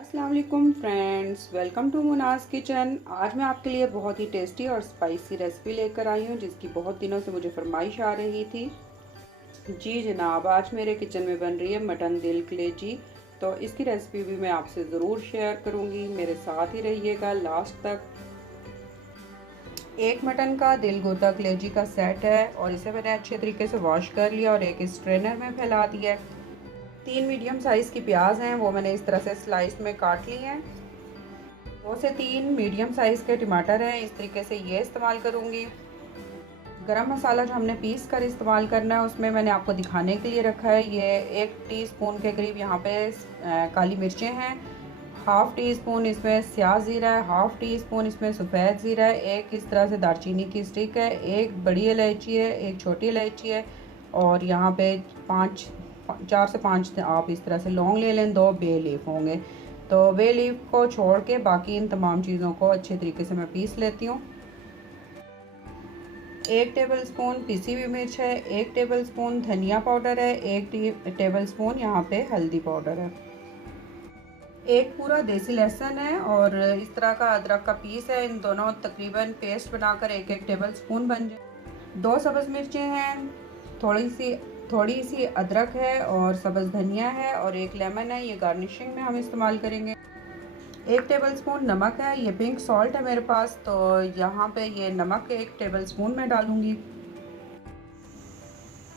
अस्सलाम वालेकुम friends, welcome to मुनास kitchen. आज मैं आपके लिए बहुत ही टेस्टी और स्पाइसी रेसिपी लेकर आई हूँ जिसकी बहुत दिनों से मुझे फरमाइश आ रही थी। जी जनाब, आज मेरे किचन में बन रही है मटन दिल कलेजी। तो इसकी रेसिपी भी मैं आपसे ज़रूर शेयर करूँगी, मेरे साथ ही रहिएगा लास्ट तक। एक मटन का दिल गोदा कलेजी का सेट है और इसे मैंने अच्छे तरीके से वॉश कर लिया और एक स्ट्रेनर में फैला दिया है। 3 मीडियम साइज़ की प्याज हैं, वो मैंने इस तरह से स्लाइस में काट ली हैं। 2 से 3 मीडियम साइज़ के टमाटर हैं, इस तरीके से ये इस्तेमाल करूँगी। गरम मसाला जो हमने पीस कर इस्तेमाल करना है उसमें मैंने आपको दिखाने के लिए रखा है। ये 1 टीस्पून के करीब यहाँ पे काली मिर्चें हैं, हाफ़ टी स्पून इसमें स्याह ज़ीरा है, हाफ़ टी स्पून इसमें सफ़ेद ज़ीरा है, एक इस तरह से दालचीनी की स्टिक है, एक बड़ी इलायची है, एक छोटी इलायची है और यहाँ पे 4 से 5 आप इस तरह से लौंग ले लें। 2 बे लीफ होंगे। तो बे लीफ को छोड़ के बाकी इन तमाम चीज़ों को अच्छे तरीके से मैं पीस लेती हूँ। 1 टेबलस्पून पिसी हुई मिर्च है, 1 टेबलस्पून धनिया पाउडर है, 1 टेबलस्पून यहाँ पे हल्दी पाउडर है, एक पूरा देसी लहसुन है और इस तरह का अदरक का पीस है। इन दोनों तकरीबन पेस्ट बनाकर 1 टेबलस्पून बन जाए। 2 सब्ज़ मिर्चें हैं, थोड़ी सी अदरक है और सब्ज़ धनिया है और 1 लेमन है, ये गार्निशिंग में हम इस्तेमाल करेंगे। 1 टेबलस्पून नमक है, ये पिंक सॉल्ट है मेरे पास, तो यहाँ पे ये नमक 1 टेबलस्पून में डालूँगी।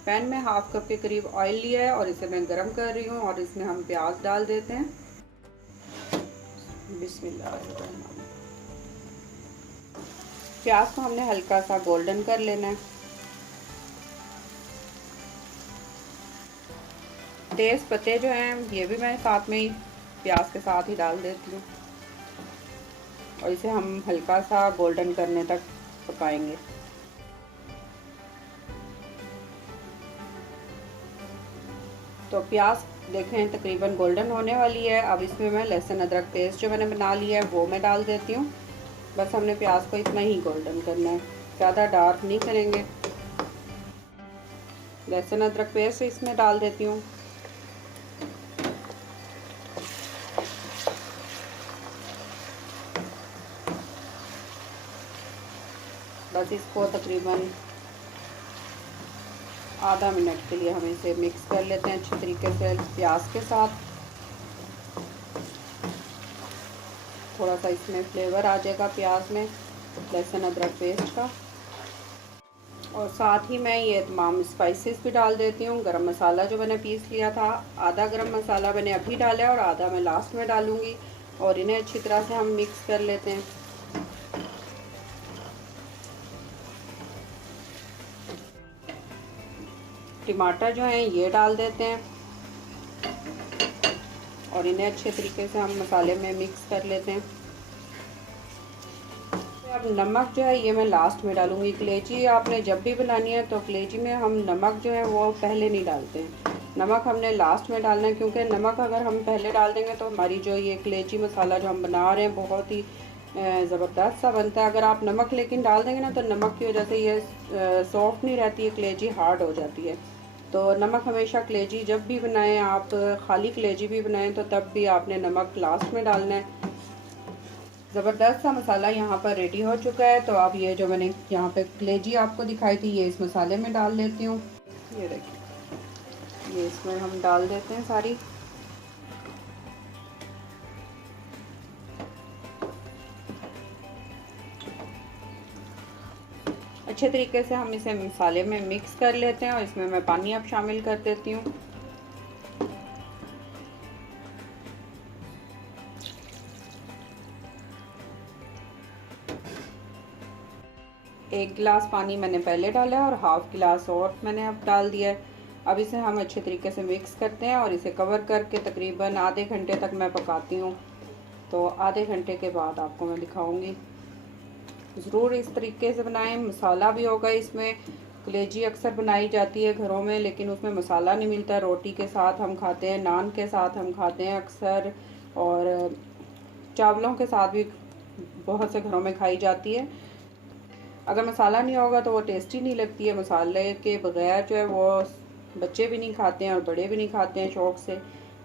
पैन में हाफ़ कप के करीब ऑयल लिया है और इसे मैं गरम कर रही हूँ और इसमें हम प्याज डाल देते हैं। बिस्मिल्लाहिर्रहमानिर्रहीम। प्याज को हमने हल्का सा गोल्डन कर लेना है। तेज़ पत्ते जो हैं ये भी मैं साथ में ही प्याज के साथ ही डाल देती हूँ और इसे हम हल्का सा गोल्डन करने तक पकाएंगे। तो प्याज देखें तकरीबन गोल्डन होने वाली है। अब इसमें मैं लहसुन अदरक पेस्ट जो मैंने बना लिया है वो मैं डाल देती हूँ। बस हमने प्याज को इतना ही गोल्डन करना है, ज़्यादा डार्क नहीं करेंगे। लहसुन अदरक पेस्ट इसमें डाल देती हूँ। बस इसको तकरीबन आधा मिनट के लिए हम इसे मिक्स कर लेते हैं अच्छे तरीके से प्याज के साथ। थोड़ा सा इसमें फ्लेवर आ जाएगा प्याज में लहसुन अदरक पेस्ट का। और साथ ही मैं ये तमाम स्पाइसेस भी डाल देती हूँ। गरम मसाला जो मैंने पीस लिया था, आधा गरम मसाला मैंने अभी डाला है और आधा मैं लास्ट में डालूँगी और इन्हें अच्छी तरह से हम मिक्स कर लेते हैं। टमाटर जो हैं ये डाल देते हैं और इन्हें अच्छे तरीके से हम मसाले में मिक्स कर लेते हैं। अब नमक जो है ये मैं लास्ट में डालूँगी। कलेजी आपने जब भी बनानी है तो कलेजी में हम नमक जो है वो पहले नहीं डालते हैं, नमक हमने लास्ट में डालना है, क्योंकि नमक अगर हम पहले डाल देंगे तो हमारी जो ये कलेजी मसाला जो हम बना रहे हैं बहुत ही ज़बरदस्त सा बनता है। अगर आप नमक लेकिन डाल देंगे ना तो नमक की वजह से ये सॉफ्ट नहीं रहती है, कलेजी हार्ड हो जाती है। तो नमक हमेशा कलेजी जब भी बनाएं, आप खाली कलेजी भी बनाएं तो तब भी आपने नमक लास्ट में डालना है। ज़बरदस्त सा मसाला यहाँ पर रेडी हो चुका है। तो अब ये जो मैंने यहाँ पे कलेजी आपको दिखाई थी ये इस मसाले में डाल देती हूँ। ये देखिए, ये इसमें हम डाल देते हैं सारी। अच्छे तरीके से हम इसे मसाले में मिक्स कर लेते हैं और इसमें मैं पानी अब शामिल कर देती हूँ। एक गिलास पानी मैंने पहले डाला है और हाफ़ गिलास और मैंने अब डाल दिया है। अब इसे हम अच्छे तरीके से मिक्स करते हैं और इसे कवर करके तकरीबन आधे घंटे तक मैं पकाती हूँ। तो आधे घंटे के बाद आपको मैं दिखाऊंगी। ज़रूर इस तरीके से बनाएं, मसाला भी होगा इसमें। कलेजी अक्सर बनाई जाती है घरों में लेकिन उसमें मसाला नहीं मिलता। रोटी के साथ हम खाते हैं, नान के साथ हम खाते हैं अक्सर, और चावलों के साथ भी बहुत से घरों में खाई जाती है। अगर मसाला नहीं होगा तो वो टेस्टी नहीं लगती है। मसाले के बगैर जो है वो बच्चे भी नहीं खाते हैं और बड़े भी नहीं खाते हैं शौक़ से।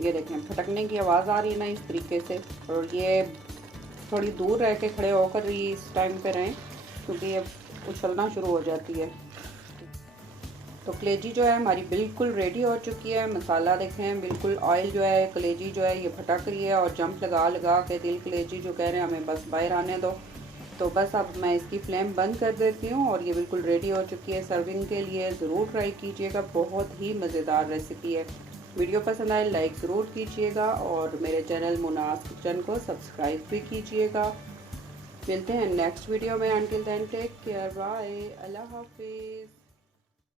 ये देखें फटकने की आवाज़ आ रही है ना इस तरीके से, और ये थोड़ी दूर रह के खड़े होकर ही इस टाइम पे रहें क्योंकि ये उछलना शुरू हो जाती है। तो कलेजी जो है हमारी बिल्कुल रेडी हो चुकी है। मसाला देखें बिल्कुल ऑयल जो है, कलेजी जो है ये फटक रही है और जंप लगा लगा के दिल कलेजी जो कह रहे हैं हमें बस बाहर आने दो। तो बस अब मैं इसकी फ्लेम बंद कर देती हूँ और ये बिल्कुल रेडी हो चुकी है सर्विंग के लिए। ज़रूर ट्राई कीजिएगा, बहुत ही मज़ेदार रेसिपी है। वीडियो पसंद आए लाइक ज़रूर कीजिएगा और मेरे चैनल मुनास किचन को सब्सक्राइब भी कीजिएगा। मिलते हैं नेक्स्ट वीडियो में। Until then take care, bye, अल्लाह हाफिज़।